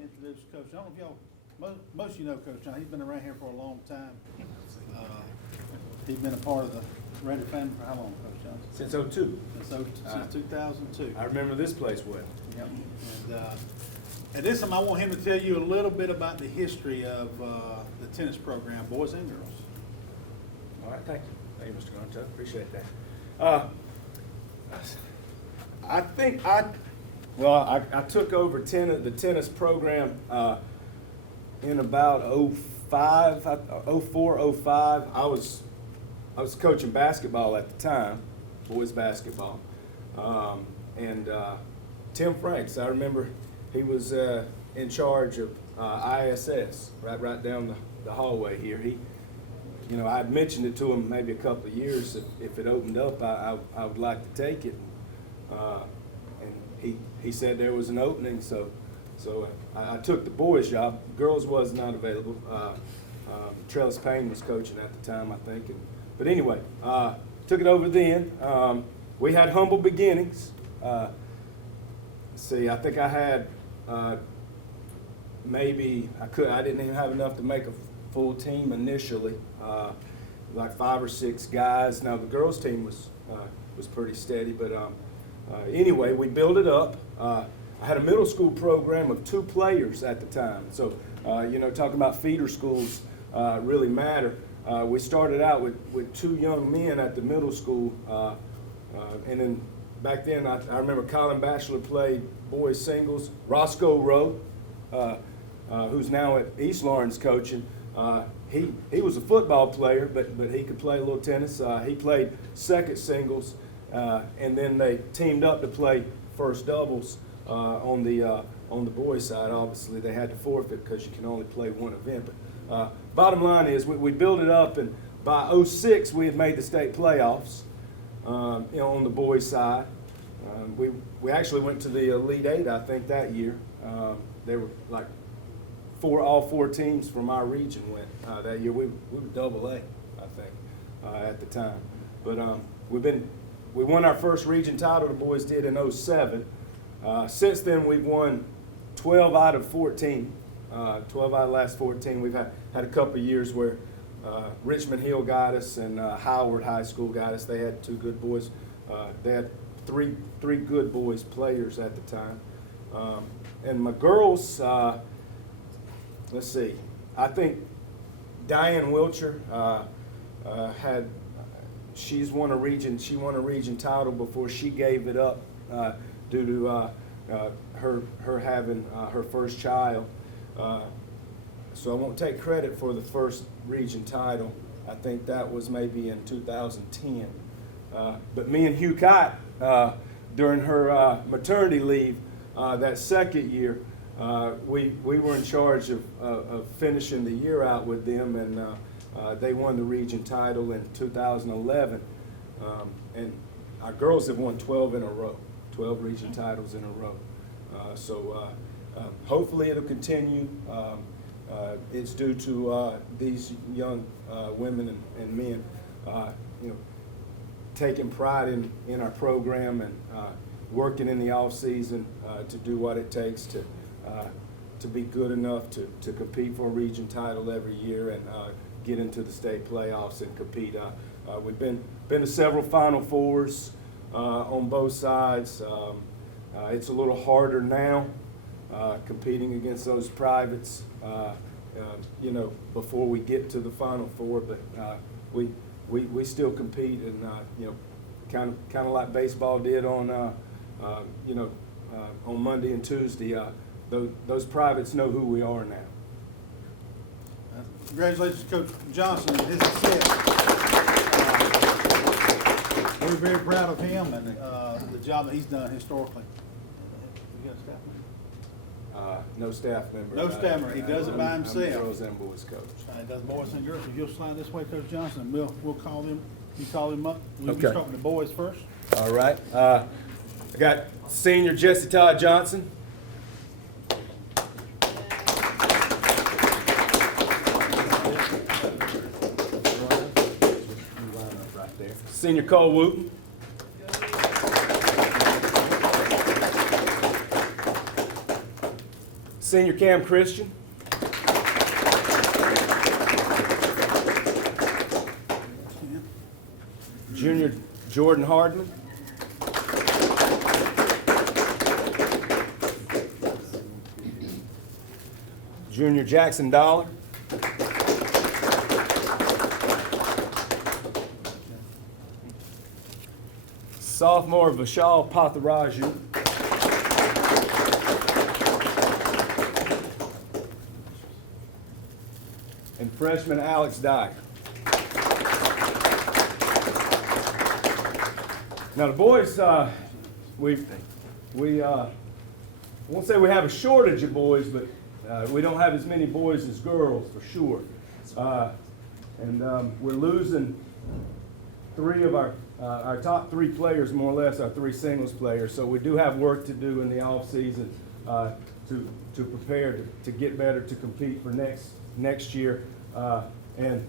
Introduce Coach. I don't know if y'all, most of you know Coach John. He's been around here for a long time. He's been a part of the Raider family for how long, Coach Johnson? Since '02. Since 2002. I remember this place well. Yep. And at this time, I want him to tell you a little bit about the history of the tennis program, boys and girls. All right, thank you. Thank you, Mr. Gonto. Appreciate that. I took over the tennis program in about 04, 05. I was coaching basketball at the time, boys basketball. And Tim Franks, I remember he was in charge of ISS right down the hallway here. I had mentioned it to him maybe a couple of years. If it opened up, I would like to take it. And he said there was an opening, so I took the boys' job. Girls was not available. Trellis Payne was coaching at the time, I think. But anyway, took it over then. We had humble beginnings. I think I had I didn't even have enough to make a full team initially. Like 5 or 6 guys. Now the girls' team was pretty steady, but anyway, we built it up. I had a middle school program of 2 players at the time. So, talking about feeder schools really matter. We started out with 2 young men at the middle school. And then back then, I remember Colin Batchelor played boys singles. Roscoe Rowe, who's now at East Lawrence coaching, he was a football player, but he could play a little tennis. He played second singles, and then they teamed up to play first doubles on the boys' side. Obviously, they had to forfeit because you can only play one event. But bottom line is, we built it up, and by 06, we had made the state playoffs. On the boys' side, we actually went to the Elite Eight, I think, that year. They were like all 4 teams from our region went that year. We were AA, I think, at the time. But we won our first region title. The boys did in 07. Since then, we've won 12 out of 14. 12 out of the last 14. We've had a couple of years where Richmond Hill got us and Howard High School got us. They had 2 good boys. They had three good boys players at the time. And my girls, let's see. I think Diane Wilcher she won a region title before she gave it up due to her having her first child. So I won't take credit for the first region title. I think that was maybe in 2010. But me and Hugh Kite, during her maternity leave that second year, we were in charge of finishing the year out with them, and they won the region title in 2011. And our girls have won 12 in a row, 12 region titles in a row. So hopefully it'll continue. It's due to these young women and men, taking pride in our program and working in the off season to do what it takes to be good enough to compete for a region title every year and get into the state playoffs and compete. We've been to several Final Fours on both sides. It's a little harder now competing against those privates. Before we get to the Final Four, but we still compete, and kind of like baseball did on Monday and Tuesday. Those privates know who we are now. Congratulations, Coach Johnson and his success. We're very proud of him and the job that he's done historically. You got a staff member? No staff member. No staff member. He does it by himself. I'm the girls and boys coach. He does boys and girls. If you'll slide this way, Coach Johnson, we'll call him. You call him up. We'll Okay. start with the boys first. All right. I got senior Jesse Todd Johnson. Senior Cole Wooten. Senior Cam Christian. Junior Jordan Hardman. Junior Jackson Dollar. Sophomore Vishal Patharaju. And freshman Alex Dyer. Now the boys, we won't say we have a shortage of boys, but we don't have as many boys as girls for sure. We're losing three of our top three players, more or less, our three singles players. So we do have work to do in the off season to prepare to get better to compete for next year. And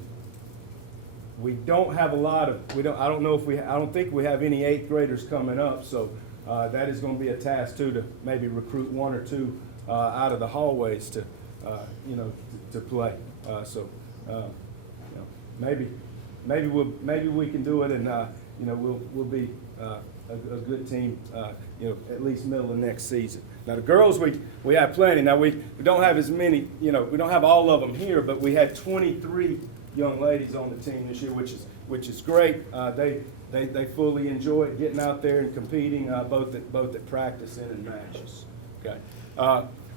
we don't have a lot of, I don't think we have any 8th graders coming up, so that is going to be a task too, to maybe recruit one or two out of the hallways to play. Maybe we can do it, and we'll be a good team, at least middle of next season. Now the girls, we have plenty. Now we don't have as many, we don't have all of them here, but we had 23 young ladies on the team this year, which is great. They fully enjoy it, getting out there and competing, both at practice and in matches. Okay.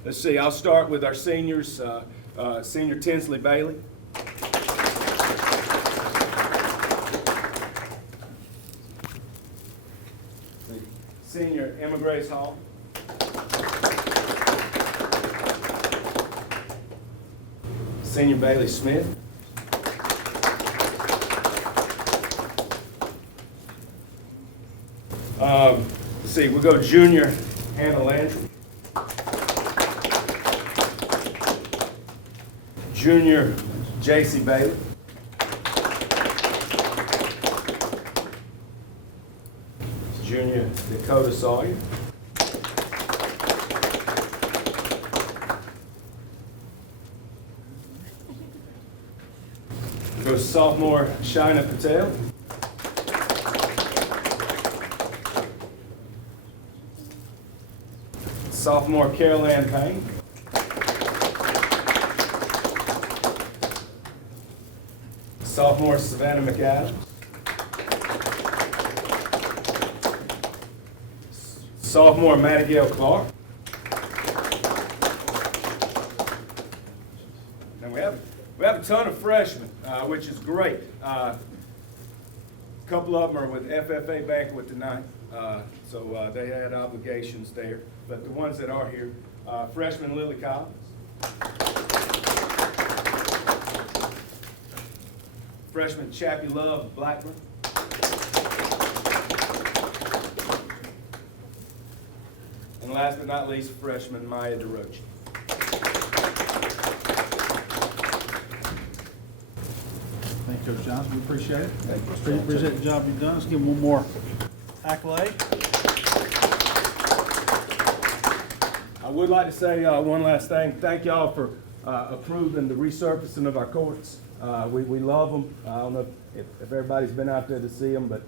Let's see. I'll start with our seniors. Senior Tinsley Bailey. Senior Emma Grace Hall. Senior Bailey Smith. Let's see, we'll go junior Hannah Landry. Junior J.C. Bailey. Junior Dakota Sawyer. We'll go sophomore Shaina Patel. Sophomore Carol Ann Payne. Sophomore Savannah McAdams. Sophomore Maddie Clark. And we have a ton of freshmen, which is great. A couple of them are with FFA banquet tonight, so they had obligations there. But the ones that are here, freshman Lily Collins. Freshman Chappie Love of Blackburn. And last but not least, freshman Maya DeRoche. Thank you, Coach Johnson. We appreciate it. Thank you. Appreciate the job you've done. Let's give him one more accolade. I would like to say one last thing. Thank y'all for approving the resurfacing of our courts. We love them. I don't know if everybody's been out there to see them, but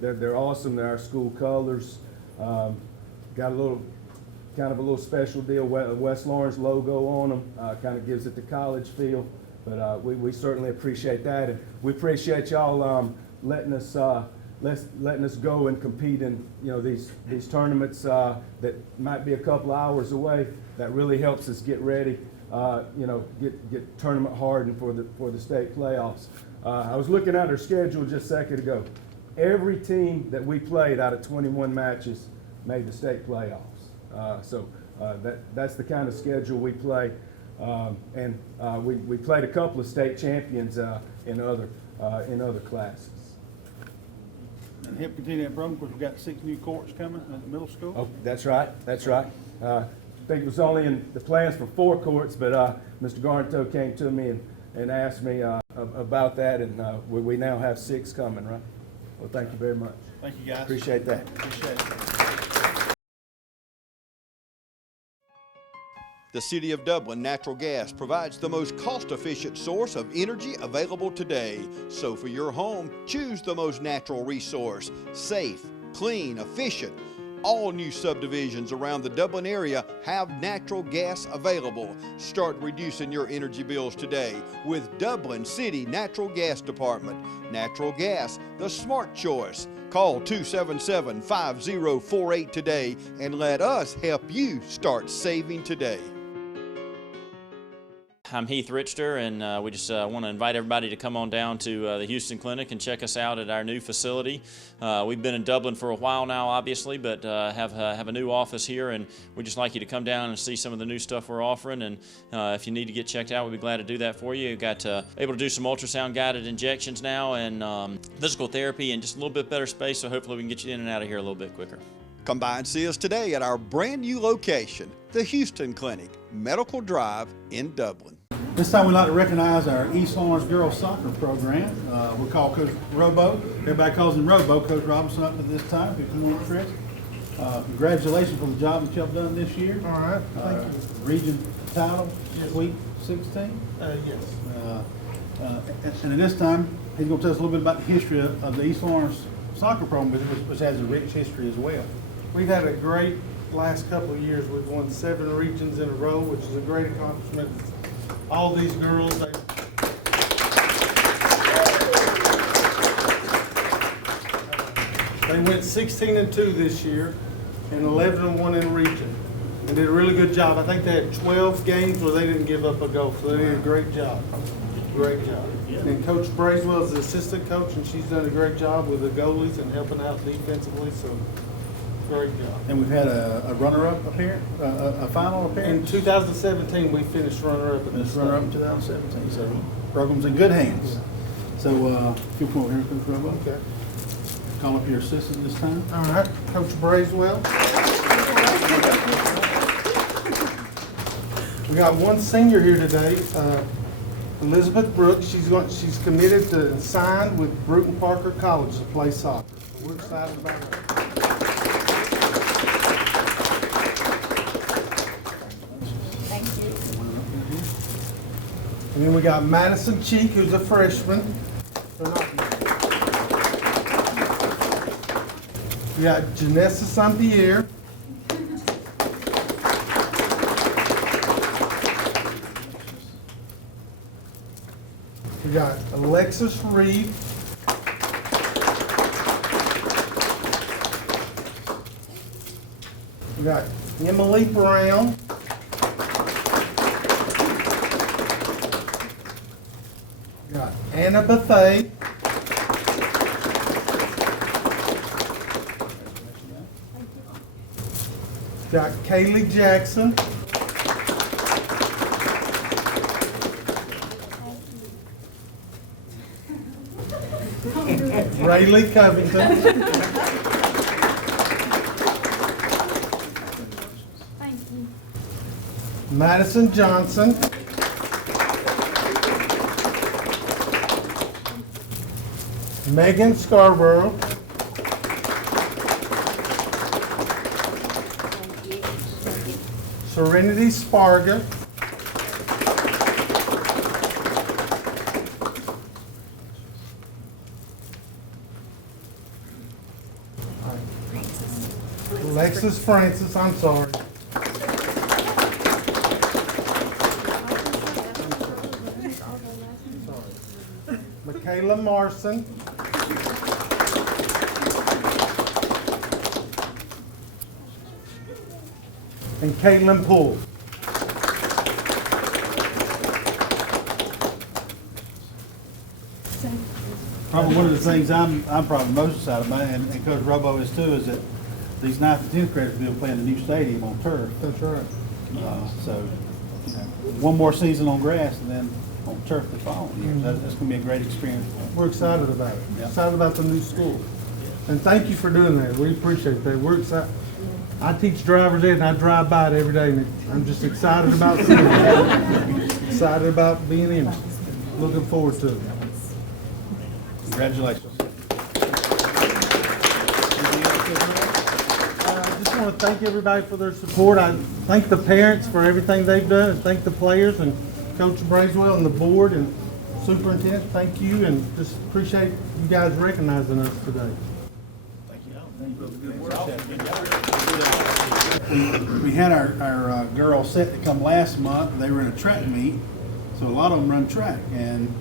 they're awesome. They're our school colors. Got a little special deal, West Lawrence logo on them. Kind of gives it the college feel. But we certainly appreciate that, and we appreciate y'all letting us go and compete in these tournaments that might be a couple of hours away. That really helps us get ready. Get tournament hardened for the state playoffs. I was looking at our schedule just a second ago. Every team that we played out of 21 matches made the state playoffs. That's the kind of schedule we play. We played a couple of state champions in other classes. And help continue that program, because we've got 6 new courts coming at the middle school. Oh, that's right. I think it was only in the plans for 4 courts, but Mr. Garnto came to me and asked me about that, and we now have 6 coming, right? Well, thank you very much. Thank you, guys. Appreciate that. Appreciate it. The City of Dublin Natural Gas provides the most cost-efficient source of energy available today. So for your home, choose the most natural resource. Safe, clean, efficient. All new subdivisions around the Dublin area have natural gas available. Start reducing your energy bills today with Dublin City Natural Gas Department. Natural gas, the smart choice. Call 277-5048 today and let us help you start saving today. I'm Heath Richter, and we just want to invite everybody to come on down to the Houston Clinic and check us out at our new facility. We've been in Dublin for a while now, obviously, but have a new office here, and we'd just like you to come down and see some of the new stuff we're offering. And if you need to get checked out, we'd be glad to do that for you. We've got able to do some ultrasound-guided injections now, and physical therapy, and just a little bit better space, so hopefully we can get you in and out of here a little bit quicker. Come by and see us today at our brand new location, the Houston Clinic, Medical Drive in Dublin. This time we'd like to recognize our East Lawrence girls soccer program. We'll call Coach Robo. Everybody calls him Robo. Coach Robinson up at this time. If you come on, Chris. Congratulations for the job that y'all done this year. All right, thank you. Region title, Yes. Sweet 16. Yes. And at this time, he's going to tell us a little bit about the history of the East Lawrence soccer program, which has a rich history as well. We've had a great last couple of years. We've won 7 regions in a row, which is a great accomplishment. All these girls, they went 16-2 this year and 11-1 in region, and did a really good job. I think they had 12 games where they didn't give up a goal, so they did a great job. Great job. And Coach Bracewell is the assistant coach, and she's done a great job with the goalies and helping out defensively, so great job. And we've had a runner-up appearance, a final In appearance. 2017, we finished runner-up in this. Runner-up in 2017, so the program's in good hands. So if you come over here, Coach Robo. Okay. Call up your assistant this time. All right, Coach Bracewell. We got one senior here today, Elizabeth Brooks. She's committed to sign with Bruton Parker College to play soccer. We're excited about her. Thank you. And then we got Madison Cheek, who's a freshman. We got Janessa Saint-Pierre. We got Alexis Reed. We got Emily Brown. We got Anna Bethay. Got Kaylee Jackson. Rayleigh Covington. Thank you. Madison Johnson. Megan Scarborough. Serenity Sparga. Alexis Francis, I'm sorry. Michaela Marson. And Caitlin Poole. Probably one of the things I'm probably most excited about, and Coach Robo is too, is that these 9th and 10th graders will be playing the new stadium on turf. That's right. So, you know, one more season on grass and then on turf the following year. That's going to be a great experience. We're excited about it. Yeah. Excited about the new school. And thank you for doing that. We appreciate that. We're excited. I teach driver's ed and I drive by it every day, and I'm just excited about seeing it. Excited about being in it. Looking forward to it. Congratulations. I just want want to thank everybody for their support. I thank the parents for everything they've done, and thank the players and Coach Bracewell and the board and superintendent. Thank you, and just appreciate you guys recognizing us today. We had our girls set to come last month. They were in a track meet, so a lot of them run track. And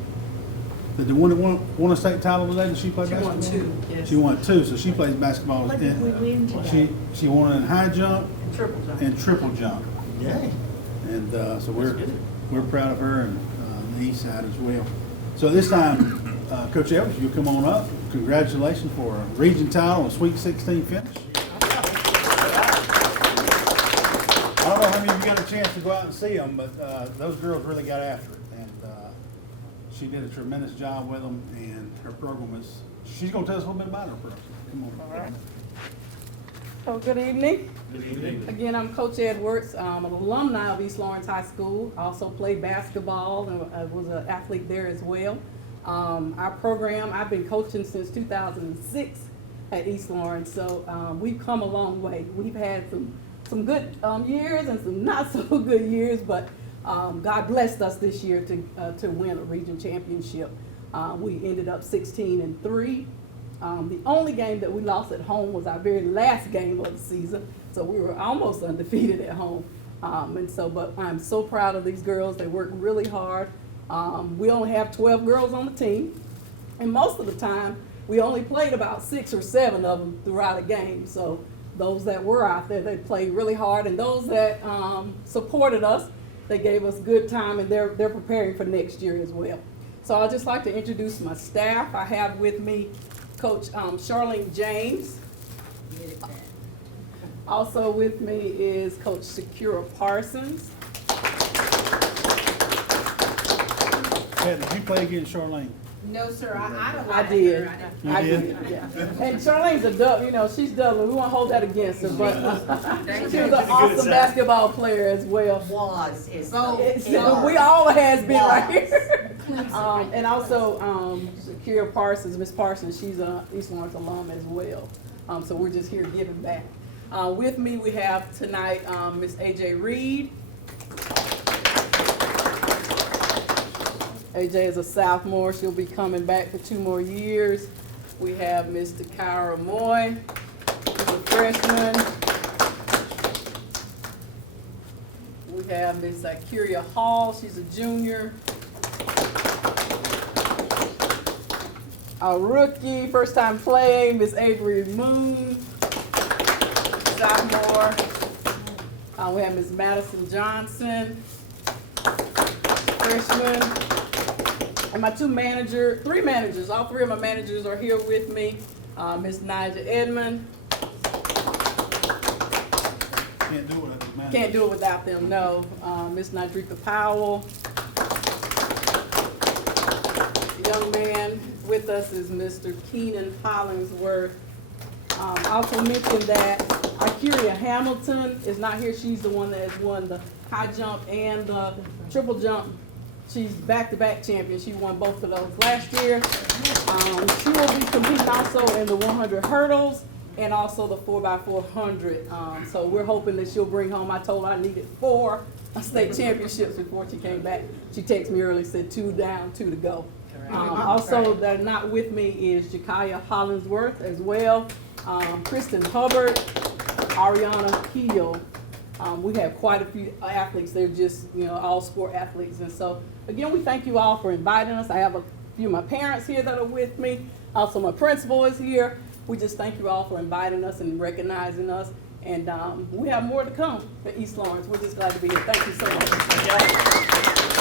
did the one that won a state title today, did she play basketball? She won 2, yes. She won 2, so she plays basketball. What did we win today? She won in high jump Triple jump. and triple jump. Yay. And so we're proud of her and the east side as well. So this time, Coach Evans, you'll come on up. Congratulations for a region title and Sweet 16 finish. I don't know how many of you got a chance to go out and see them, but those girls really got after it. And she did a tremendous job with them, and her program is, she's going to tell us a little bit about her program. Come on. All right. So good evening. Good evening. Again, I'm Coach Edwards. I'm an alumni of East Lawrence High School. I also played basketball and was an athlete there as well. Our program, I've been coaching since 2006 at East Lawrence, so we've come a long way. We've had some good years and some not so good years, but God blessed us this year to win a region championship. We ended up 16-3. The only game that we lost at home was our very last game of the season, so we were almost undefeated at home. But I'm so proud of these girls. They work really hard. We only have 12 girls on the team, and most of the time we only played about 6 or 7 of them throughout a game. So those that were out there, they played really hard, and those that supported us, they gave us good time, and they're preparing for next year as well. So I'd just like to introduce my staff. I have with me Coach Charlene James. Also with me is Coach Shakira Parsons. Did you play against Charlene? No, sir, I don't I like did. her. You I did? did, yeah. And Charlene's a dub, she's Dublin. We won't hold that against her, but she was an awesome basketball player as well. We all has been right here. And also, Shakira Parsons, Miss Parsons, she's a East Lawrence alum as well. So we're just here giving back. With me, we have tonight Miss AJ Reed. AJ is a sophomore. She'll be coming back for 2 more years. We have Mr. Kyra Moy, who's a freshman. We have Miss Kyria Hall. She's a junior. Our rookie, first time playing, Miss Avery Moon, sophomore. We have Miss Madison Johnson, freshman. And my 3 managers, all 3 of my managers are here with me. Miss Nigel Edmond. Can't do it without the man. Can't do it without them, no. Miss Nidrika Powell. The young man with us is Mr. Keenan Hollingsworth. Also mentioned that Kyria Hamilton is not here. She's the one that has won the high jump and the triple jump. She's back-to-back champion. She won both of those last year. She will be competing also in the 100 hurdles and also the 4x400. So we're hoping that she'll bring home. I told her I needed 4 state championships before she came back. She texted me early, said 2 down, 2 to go. Also, that are not with me is Jakaya Hollingsworth as well, Kristen Hubbard, Ariana Keel. We have quite a few athletes. They're just, all sport athletes. And so, again, we thank you all for inviting us. I have a few of my parents here that are with me. Also, my principal is here. We just thank you all for inviting us and recognizing us. And we have more to come at East Lawrence. We're just glad to be here. Thank you so much.